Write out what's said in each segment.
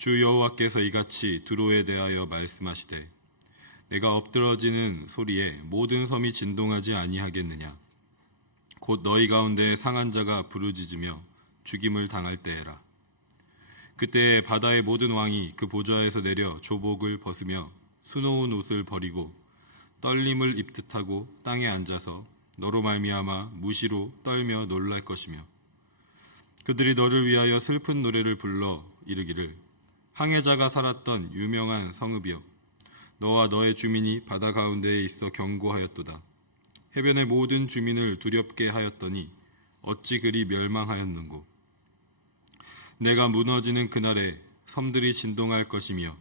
주 여호와께서 이같이 두로에 대하여 말씀하시되 내가 엎드러지는 소리에 모든 섬이 진동하지 아니하겠느냐. 곧 너희 가운데 상한 자가 부르짖으며 죽임을 당할 때에라. 그때 바다의 모든 왕이 그 보좌에서 내려 조복을 벗으며 수놓은 옷을 버리고 떨림을 입듯 하고 땅에 앉아서 너로 말미암아 무시로 떨며 놀랄 것이며 그들이 너를 위하여 슬픈 노래를 불러 이르기를 항해자가 살았던 유명한 성읍이여 너와 너의 주민이 바다 가운데에 있어 경고하였도다. 해변의 모든 주민을 두렵게 하였더니 어찌 그리 멸망하였는고. 내가 무너지는 그날에 섬들이 진동할 것이며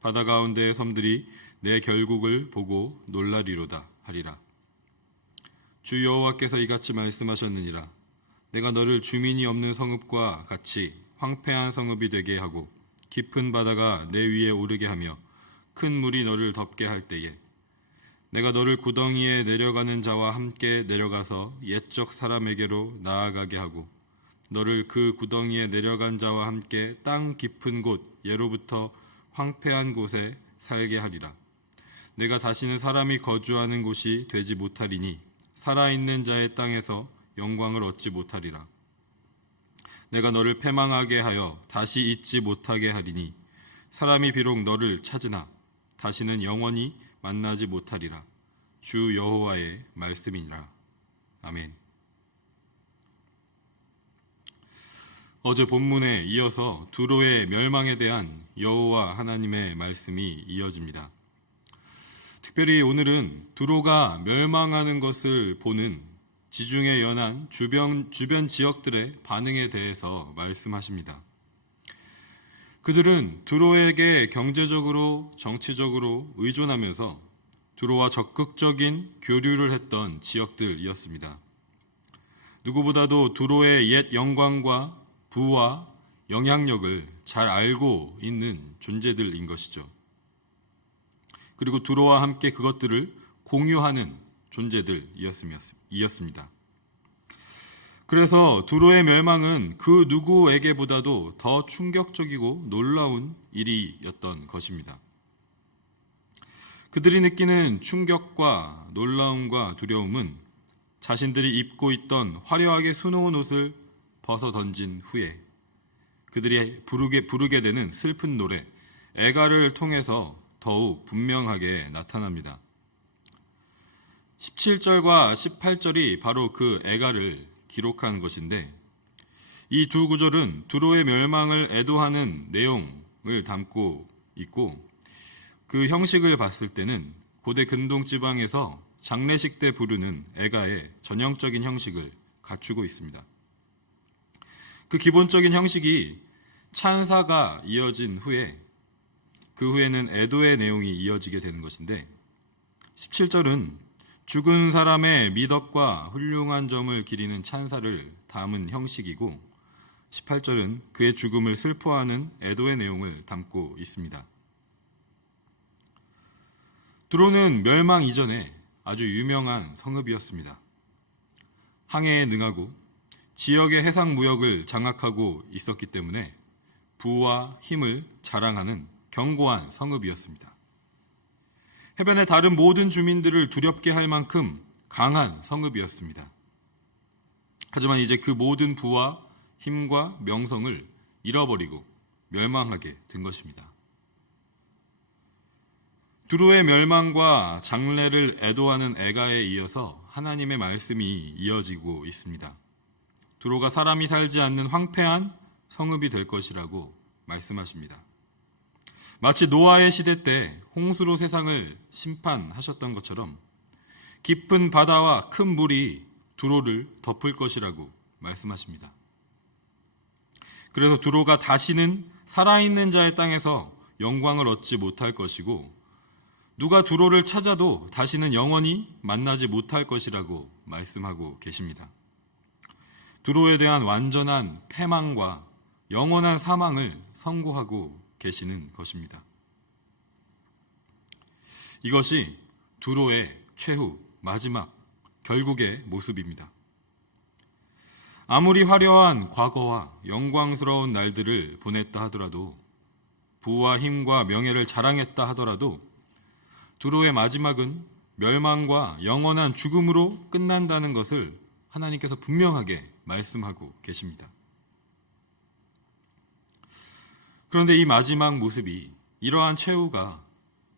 바다 가운데의 섬들이 내 결국을 보고 놀라리로다 하리라. 주 여호와께서 이같이 말씀하셨느니라. 내가 너를 주민이 없는 성읍과 같이 황폐한 성읍이 되게 하고 깊은 바다가 내 위에 오르게 하며 큰 물이 너를 덮게 할 때에 내가 너를 구덩이에 내려가는 자와 함께 내려가서 옛적 사람에게로 나아가게 하고 너를 그 구덩이에 내려간 자와 함께 땅 깊은 곳 예로부터 황폐한 곳에 살게 하리라. 내가 다시는 사람이 거주하는 곳이 되지 못하리니 살아있는 자의 땅에서 영광을 얻지 못하리라. 내가 너를 패망하게 하여 다시 잊지 못하게 하리니 사람이 비록 너를 찾으나 다시는 영원히 만나지 못하리라. 주 여호와의 말씀이니라. 아멘. 어제 본문에 이어서 두로의 멸망에 대한 여호와 하나님의 말씀이 이어집니다. 특별히 오늘은 두로가 멸망하는 것을 보는 지중해 연안 주변 지역들의 반응에 대해서 말씀하십니다. 그들은 두로에게 경제적으로 정치적으로 의존하면서 두로와 적극적인 교류를 했던 지역들이었습니다. 누구보다도 두로의 옛 영광과 부와 영향력을 잘 알고 있는 존재들인 것이죠. 그리고 두로와 함께 그것들을 공유하는 존재들이었습니다. 그래서 두로의 멸망은 그 누구에게보다도 더 충격적이고 놀라운 일이었던 것입니다. 그들이 느끼는 충격과 놀라움과 두려움은 자신들이 입고 있던 화려하게 수놓은 옷을 벗어 던진 후에 그들이 부르게 되는 슬픈 노래, 애가를 통해서 더욱 분명하게 나타납니다. 17절과 18절이 바로 그 애가를 기록한 것인데 이 두 구절은 두로의 멸망을 애도하는 내용을 담고 있고 그 형식을 봤을 때는 고대 근동 지방에서 장례식 때 부르는 애가의 전형적인 형식을 갖추고 있습니다. 그 기본적인 형식이 찬사가 이어진 후에 그 후에는 애도의 내용이 이어지게 되는 것인데 17절은 죽은 사람의 미덕과 훌륭한 점을 기리는 찬사를 담은 형식이고 18절은 그의 죽음을 슬퍼하는 애도의 내용을 담고 있습니다. 두로는 멸망 이전에 아주 유명한 성읍이었습니다. 항해에 능하고 지역의 해상 무역을 장악하고 있었기 때문에 부와 힘을 자랑하는 견고한 성읍이었습니다. 해변의 다른 모든 주민들을 두렵게 할 만큼 강한 성읍이었습니다. 하지만 이제 그 모든 부와 힘과 명성을 잃어버리고 멸망하게 된 것입니다. 두로의 멸망과 장래를 애도하는 애가에 이어서 하나님의 말씀이 이어지고 있습니다. 두로가 사람이 살지 않는 황폐한 성읍이 될 것이라고 말씀하십니다. 마치 노아의 시대 때 홍수로 세상을 심판하셨던 것처럼 깊은 바다와 큰 물이 두로를 덮을 것이라고 말씀하십니다. 그래서 두로가 다시는 살아있는 자의 땅에서 영광을 얻지 못할 것이고 누가 두로를 찾아도 다시는 영원히 만나지 못할 것이라고 말씀하고 계십니다. 두로에 대한 완전한 패망과 영원한 사망을 선고하고 계시는 것입니다. 이것이 두로의 최후, 마지막, 결국의 모습입니다. 아무리 화려한 과거와 영광스러운 날들을 보냈다 하더라도 부와 힘과 명예를 자랑했다 하더라도 두로의 마지막은 멸망과 영원한 죽음으로 끝난다는 것을 하나님께서 분명하게 말씀하고 계십니다. 그런데 이 마지막 모습이 이러한 최후가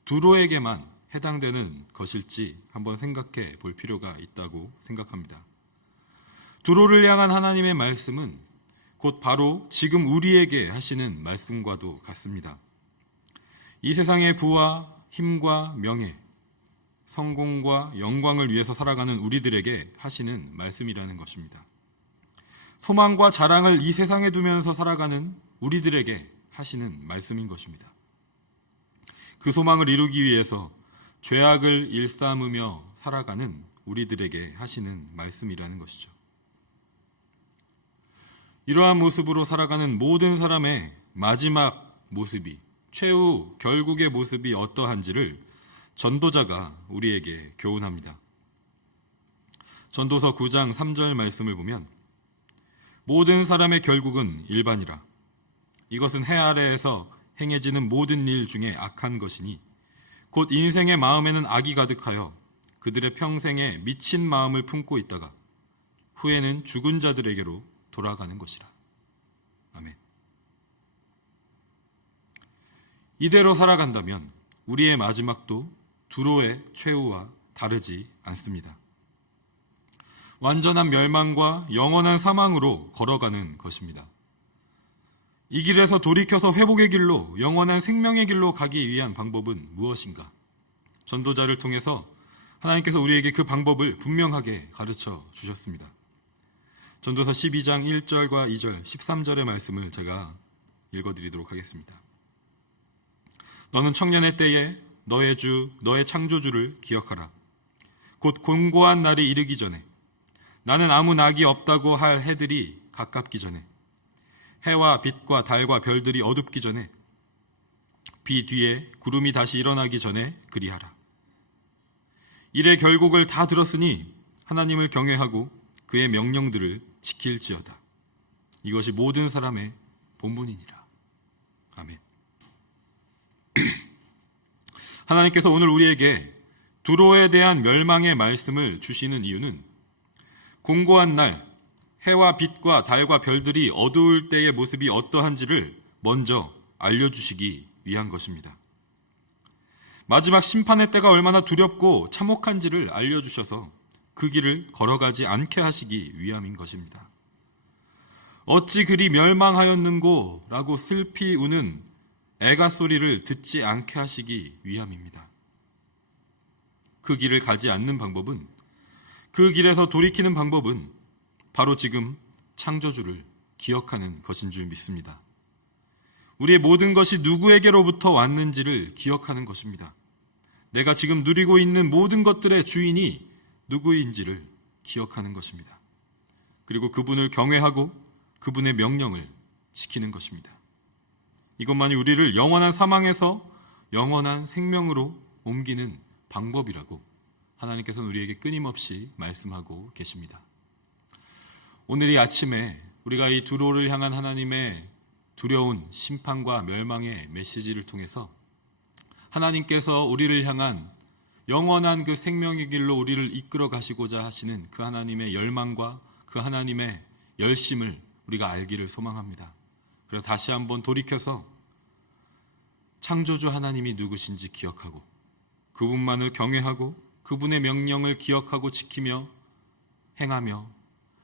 두로에게만 해당되는 것일지 한번 생각해 볼 필요가 있다고 생각합니다. 두로를 향한 하나님의 말씀은 곧 바로 지금 우리에게 하시는 말씀과도 같습니다. 이 세상의 부와 힘과 명예, 성공과 영광을 위해서 살아가는 우리들에게 하시는 말씀이라는 것입니다. 소망과 자랑을 이 세상에 두면서 살아가는 우리들에게 하시는 말씀인 것입니다. 그 소망을 이루기 위해서 죄악을 일삼으며 살아가는 우리들에게 하시는 말씀이라는 것이죠. 이러한 모습으로 살아가는 모든 사람의 마지막 모습이, 최후 결국의 모습이 어떠한지를 전도자가 우리에게 교훈합니다. 전도서 9장 3절 말씀을 보면 모든 사람의 결국은 일반이라. 이것은 해 아래에서 행해지는 모든 일 중에 악한 것이니 곧 인생의 마음에는 악이 가득하여 그들의 평생에 미친 마음을 품고 있다가 후에는 죽은 자들에게로 돌아가는 것이라. 아멘. 이대로 살아간다면 우리의 마지막도 두로의 최후와 다르지 않습니다. 완전한 멸망과 영원한 사망으로 걸어가는 것입니다. 이 길에서 돌이켜서 회복의 길로, 영원한 생명의 길로 가기 위한 방법은 무엇인가? 전도자를 통해서 하나님께서 우리에게 그 방법을 분명하게 가르쳐 주셨습니다. 전도서 12장 1절과 2절, 13절의 말씀을 제가 읽어드리도록 하겠습니다. 너는 청년의 때에 너의 주, 너의 창조주를 기억하라. 곧 곤고한 날이 이르기 전에, 나는 아무 낙이 없다고 할 해들이 가깝기 전에, 해와 빛과 달과 별들이 어둡기 전에, 비 뒤에 구름이 다시 일어나기 전에 그리하라. 일의 결국을 다 들었으니 하나님을 경외하고 그의 명령들을 지킬지어다. 이것이 모든 사람의 본분이니라. 아멘. 하나님께서 오늘 우리에게 두로에 대한 멸망의 말씀을 주시는 이유는 공고한 날, 해와 빛과 달과 별들이 어두울 때의 모습이 어떠한지를 먼저 알려주시기 위한 것입니다. 마지막 심판의 때가 얼마나 두렵고 참혹한지를 알려주셔서 그 길을 걸어가지 않게 하시기 위함인 것입니다. 어찌 그리 멸망하였는고 라고 슬피 우는 애가 소리를 듣지 않게 하시기 위함입니다. 그 길을 가지 않는 방법은, 그 길에서 돌이키는 방법은 바로 지금 창조주를 기억하는 것인 줄 믿습니다. 우리의 모든 것이 누구에게로부터 왔는지를 기억하는 것입니다. 내가 지금 누리고 있는 모든 것들의 주인이 누구인지를 기억하는 것입니다. 그리고 그분을 경외하고 그분의 명령을 지키는 것입니다. 이것만이 우리를 영원한 사망에서 영원한 생명으로 옮기는 방법이라고 하나님께서는 우리에게 끊임없이 말씀하고 계십니다. 오늘 이 아침에 우리가 이 두로를 향한 하나님의 두려운 심판과 멸망의 메시지를 통해서 하나님께서 우리를 향한 영원한 그 생명의 길로 우리를 이끌어 가시고자 하시는 그 하나님의 열망과 그 하나님의 열심을 우리가 알기를 소망합니다. 그래서 다시 한번 돌이켜서 창조주 하나님이 누구신지 기억하고 그분만을 경외하고 그분의 명령을 기억하고 지키며 행하며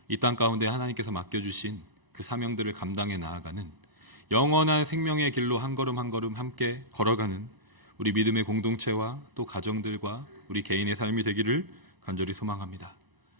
이 땅 가운데 하나님께서 맡겨주신 그 사명들을 감당해 나아가는 영원한 생명의 길로 한 걸음 한 걸음 함께 걸어가는 우리 믿음의 공동체와 또 가정들과 우리 개인의 삶이 되기를 간절히 소망합니다.